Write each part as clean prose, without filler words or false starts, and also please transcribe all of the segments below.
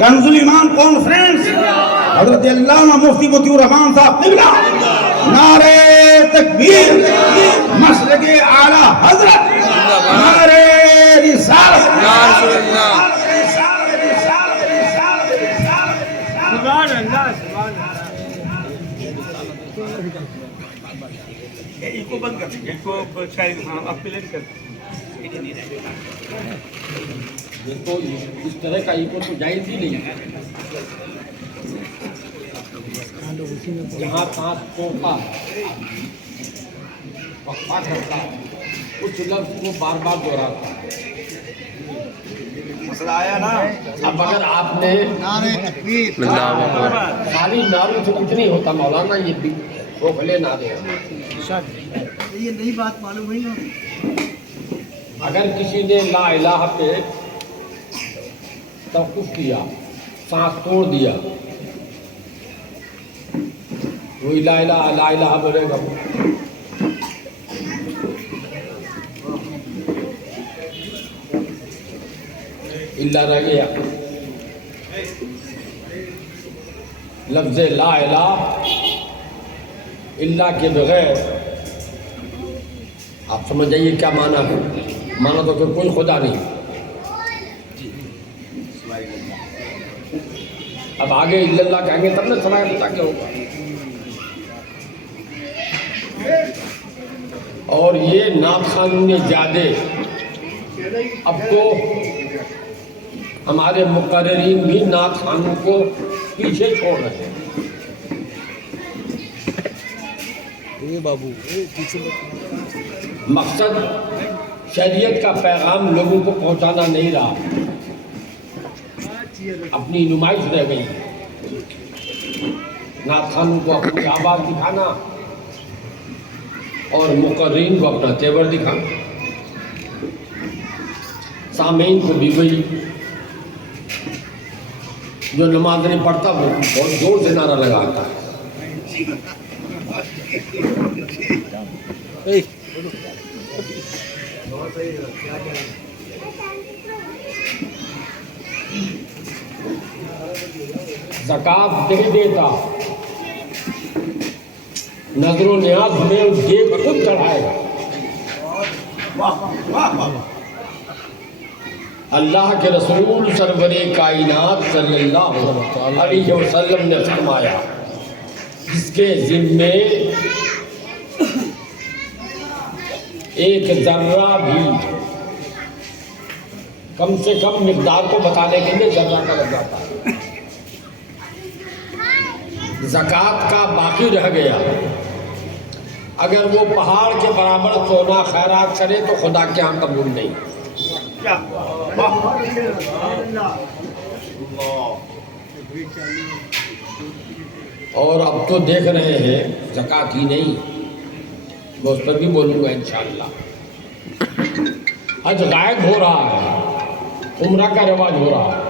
کنز ایمان کانفرنس حضرت علامہ مفتی مطیع الرحمان صاحب قبلہ، نعرہ تکبیر، مسلک اعلی حضرت، نعرہ رسالت، سبحان اللہ سبحان اللہ. اس کو بند کر دیں، اس کو شاید ہاں آپ پلے کر دیں. تو اس طرح کا ایکو تو جائز ہی نہیں ہے. جہاں سانس توڑتا وقفہ کرتا اس لفظ کو بار بار دہراتا. مسئلہ آیا نا. اب اگر آپ نے خالی نعروں سے کچھ نہیں ہوتا مولانا، یہ بھی کھوکھلے نعرے ہیں. یہ نئی بات معلوم ہوئی نا. اگر کسی نے لا الہ پہ توقف کیا، سانس توڑ دیا، وہی لا الہ بولے گا. اللہ رہ گیا. لفظ لا الہ اللہ کے بغیر آپ سمجھ جائیے کیا معنی ہے. مانا تو کہ کوئی خدا نہیں. اب آگے الا اللہ کہیں گے تب نہ سمجھ پتا کیا ہوگا. اور یہ ناقانونی زیادہ اب تو ہمارے مقررین بھی نعت خوانوں کو پیچھے چھوڑ رہے ہیں. مقصد شریعت کا پیغام لوگوں کو پہنچانا نہیں رہا، اپنی نمائش رہ گئی. نعت خوانوں کو اپنی آواز دکھانا اور مقررین کو اپنا تیور دکھانا. سامعین کو بھی وہی جو نماز نہیں پڑھتا وہ بہت زور سے نعرہ لگاتا ہے. زکوٰۃ نہیں دیتا، نظر و نیاز میں دیکھ خود چڑھائے گا. اللہ کے رسول سرور کائنات صلی اللہ علیہ وسلم نے فرمایا جس کے ذمے ایک ذرہ بھی کم سے کم مقدار کو بتانے کے لیے ذرہ کا لگ جاتا ہے، زکوٰۃ کا باقی رہ گیا، اگر وہ پہاڑ کے برابر سونا خیرات کرے تو خدا کے ہاں قبول نہیں. اور اب تو دیکھ رہے ہیں زکوٰۃ ہی نہیں، میں اس پر بھی بولوں گا انشاءاللہ. حج غائب ہو رہا ہے، عمرہ کا رواج ہو رہا ہے.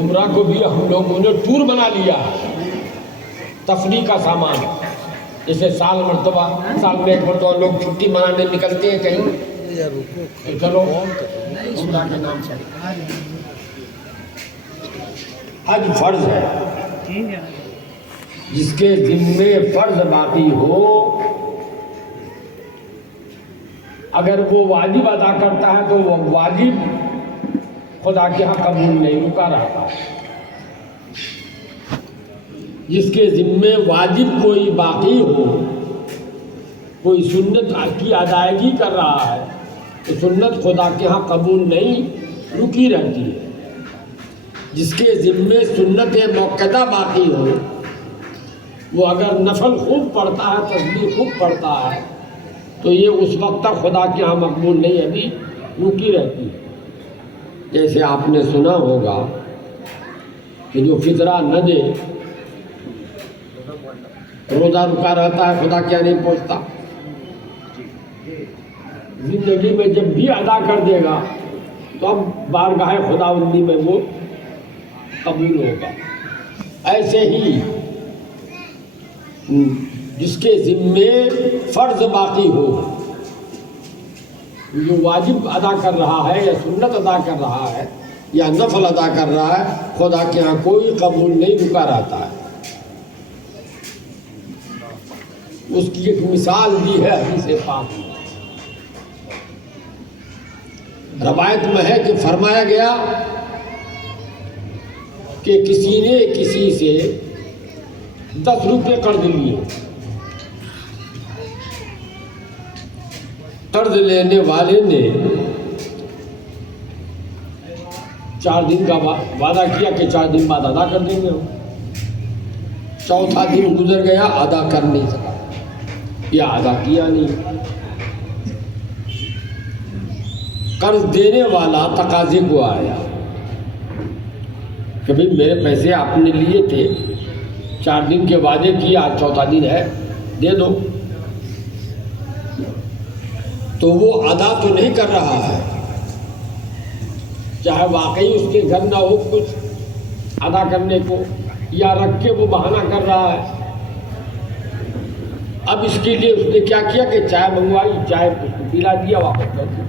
عمرہ کو بھی ہم لوگوں نے ٹور بنا لیا ہے، تفریح کا سامان. جیسے سال میں ایک مرتبہ لوگ چھٹی منانے نکلتے ہیں کہیں، چلو عمرہ کے نام سے. حج فرض ہے، جس کے ذمے فرض باقی ہو اگر وہ واجب ادا کرتا ہے تو وہ واجب خدا کے ہاں قبول نہیں، رکا رہتا. جس کے ذمے واجب کوئی باقی ہو، کوئی سنت کی ادائیگی کر رہا ہے تو سنت خدا کے ہاں قبول نہیں، رکی رہتی ہے. جس کے ذمے سنت موقدہ باقی ہو، وہ اگر نفل خوب پڑھتا ہے، تسبیح خوب پڑھتا ہے تو یہ اس وقت تک خدا کے ہاں مقبول نہیں، ابھی رکی رہتی ہے. جیسے آپ نے سنا ہوگا کہ جو فطرہ نہ دے روزہ رکا رہتا ہے، خدا کیا نہیں پہنچتا. زندگی میں جب بھی ادا کر دے گا تو اب بارگاہ خداوندی میں وہ قبول ہوگا. ایسے ہی جس کے ذمے فرض باقی ہو جو واجب ادا کر رہا ہے یا سنت ادا کر رہا ہے یا نفل ادا کر رہا ہے، خدا کے ہاں کوئی قبول نہیں، رکا رہتا ہے۔ اس کی ایک مثال دی ہے حدیث پاک میں۔ روایت میں ہے کہ فرمایا گیا کہ کسی نے کسی سے 10 روپے قرض لیے، قرض لینے والے نے 4 دن کا وعدہ کیا کہ 4 دن بعد ادا کر دیں گے ہم۔ 4تھا دن گزر گیا، ادا کر نہیں سکا یا ادا کیا نہیں۔ قرض دینے والا تقاضے کو آیا کہ بھئی میرے پیسے آپ نے لیے تھے، 4 دن کے وعدے کیے، آج 4تھا دن ہے، دے دو۔ تو وہ ادا تو نہیں کر رہا ہے، چاہے واقعی اس کے گھر نہ ہو کچھ ادا کرنے کو، یا رکھ کے وہ بہانہ کر رہا ہے۔ اب اس کے لیے اس نے کیا کیا کہ چائے منگوائی، چائے اس کو پلا دیا، واپس کر دیا۔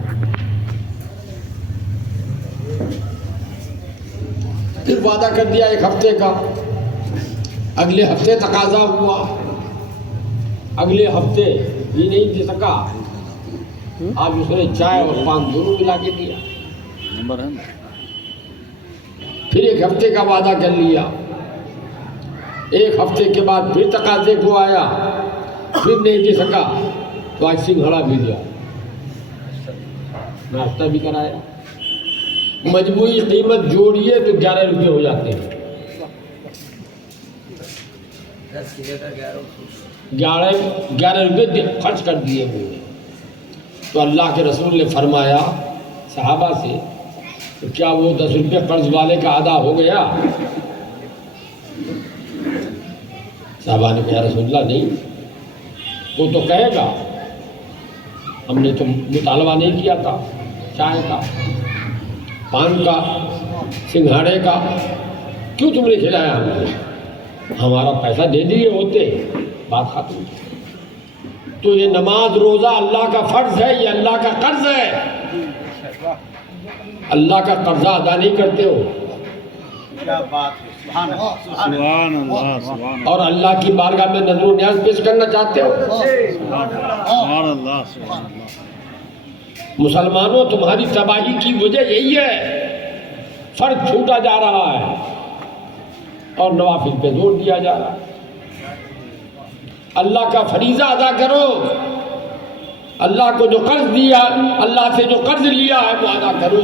پھر وعدہ کر دیا 1 ہفتے کا، اگلے ہفتے تقاضا ہوا، اگلے ہفتے بھی نہیں دے سکا، آج اس نے چائے اور پان دونوں ملا کے دیا۔ پھر 1 ہفتے کا وعدہ کر لیا، 1 ہفتے کے بعد پھر تقاضے کو آیا، پھر نہیں دے سکا تو آج سنگھڑا بھی دیا، ناشتہ بھی کرایا۔ مجموعی قیمت جوڑیے تو 11 روپے ہو جاتے ہیں، 11 روپے خرچ کر دیے ہوئے۔ تو اللہ کے رسول نے فرمایا صحابہ سے کہ کیا وہ 10 روپے قرض والے کا ادا ہو گیا؟ صحابہ نے کہا رسول اللہ نہیں، وہ تو کہے گا ہم نے تو مطالبہ نہیں کیا تھا چائے کا، پان کا، سنگھاڑے کا، کیوں تم نے کھلایا ہمیں؟ ہمارا پیسہ دے دیے ہوتے، بات ختم۔ تو یہ نماز روزہ اللہ کا فرض ہے، یہ اللہ کا قرض ہے، اللہ کا قرضہ ادا نہیں کرتے ہو، کیا بات ہے، سبحان اللہ، سبحان اللہ، سبحان اور اللہ کی بارگاہ میں نذر و نیاز پیش کرنا چاہتے ہو۔ اللہ، سبحان اللہ۔ مسلمانوں تمہاری تباہی کی وجہ یہی ہے، فرض چھوٹا جا رہا ہے اور نوافل پہ زور دیا جا رہا ہے۔ اللہ کا فریضہ ادا کرو، اللہ کو جو قرض دیا، اللہ سے جو قرض لیا ہے وہ ادا کرو۔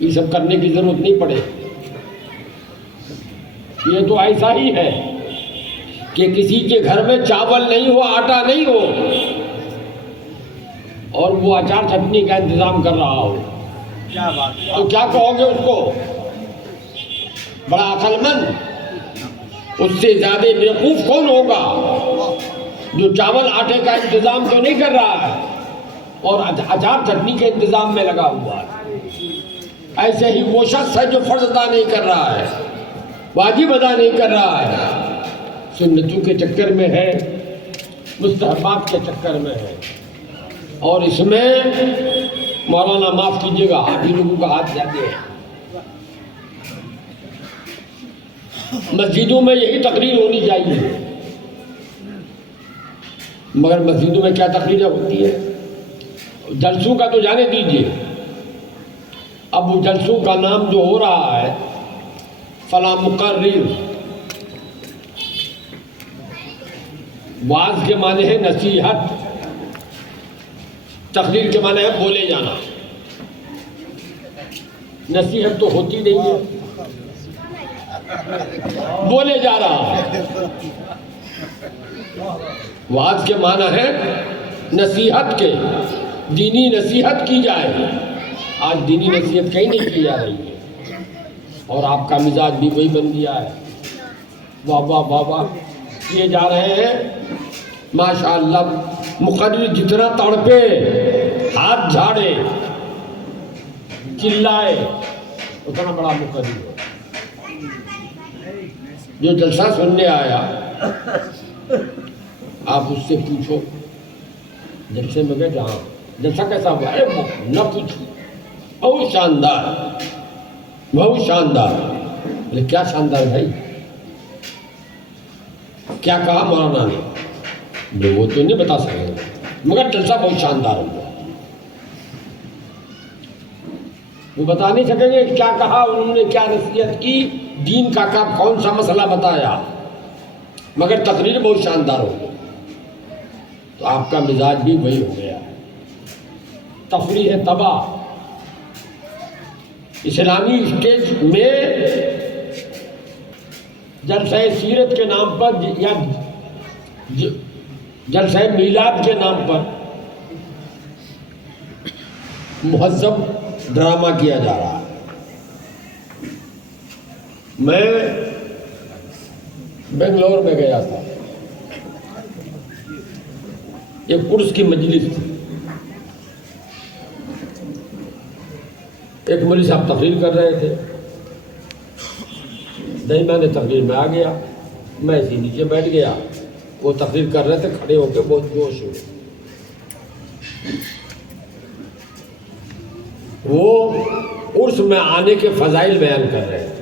یہ سب کرنے کی ضرورت نہیں پڑے۔ یہ تو ایسا ہی ہے کہ کسی کے گھر میں چاول نہیں ہو، آٹا نہیں ہو، اور وہ اچار چٹنی کا انتظام کر رہا ہو، کیا بات ہے، تو کیا کہو گے اس کو؟ بڑا عقل مند، اس سے زیادہ بیوقوف کون ہوگا جو چاول آٹے کا انتظام تو نہیں کر رہا ہے اور اچار چٹنی کے انتظام میں لگا ہوا ہے۔ ایسے ہی وہ شخص ہے جو فرض ادا نہیں کر رہا ہے، واجب ادا نہیں کر رہا ہے، سنتوں کے چکر میں ہے، مستحبات کے چکر میں ہے، اور اس میں مولانا معاف کیجیے گا آپ ہی لوگوں کا ہاتھ زیادہ ہے۔ مسجدوں میں یہی تقریر ہونی چاہیے، مگر مسجدوں میں کیا تقریریں ہوتی ہے؟ جلسوں کا تو جانے دیجیے، اب وہ جلسوں کا نام جو ہو رہا ہے فلاں مقرر، واعظ کے معنی ہے نصیحت، تقریر کے معنی ہے بولے جانا، نصیحت تو ہوتی نہیں ہے، بولے جا رہا ہے۔ واعظ کے معنی ہے نصیحت کے، دینی نصیحت کی جائے، آج دینی نصیحت کہیں نہیں کی جا رہی ہے، اور آپ کا مزاج بھی وہی بن گیا ہے، واہ واہ واہ واہ کیے جا رہے ہیں۔ ماشاءاللہ مقرر جتنا تڑپے، ہاتھ جھاڑے، چلائے، اتنا بڑا مقرر ہے۔ جو جلسہ سننے آیا آپ اس سے پوچھو جلسے میں گئے جہاں جلسہ کیسا ہوا ہے نہ پوچھیے، بہت شاندار، بہت شاندار۔ لیکن کیا شاندار بھائی، کیا کہا مولانا نے وہ تو نہیں بتا سکیں گے، مگر جلسہ بہت شاندار ہوا۔ وہ بتا نہیں سکیں گے کیا کہا انہوں نے، کیا نصیحت کی، دین کا کون سا مسئلہ بتایا، مگر تقریر بہت شاندار ہو گئی۔ تو آپ کا مزاج بھی وہی ہو گیا، تفریح تباہ۔ اسلامی اسٹیج میں جلسہ سیرت کے نام پر یا جلسہ میلاد کے نام پر مہذب ڈرامہ کیا جا رہا ہے۔ میں بنگلور میں گیا تھا، ایک عرس کی مجلس تھی، ایک مولوی صاحب تقریر کر رہے تھے، نہیں میں نے تقریر میں آ گیا، میں اسی نیچے بیٹھ گیا، وہ تقریر کر رہے تھے، کھڑے ہو کے بہت جوش ہوئے، وہ عرس میں آنے کے فضائل بیان کر رہے تھے۔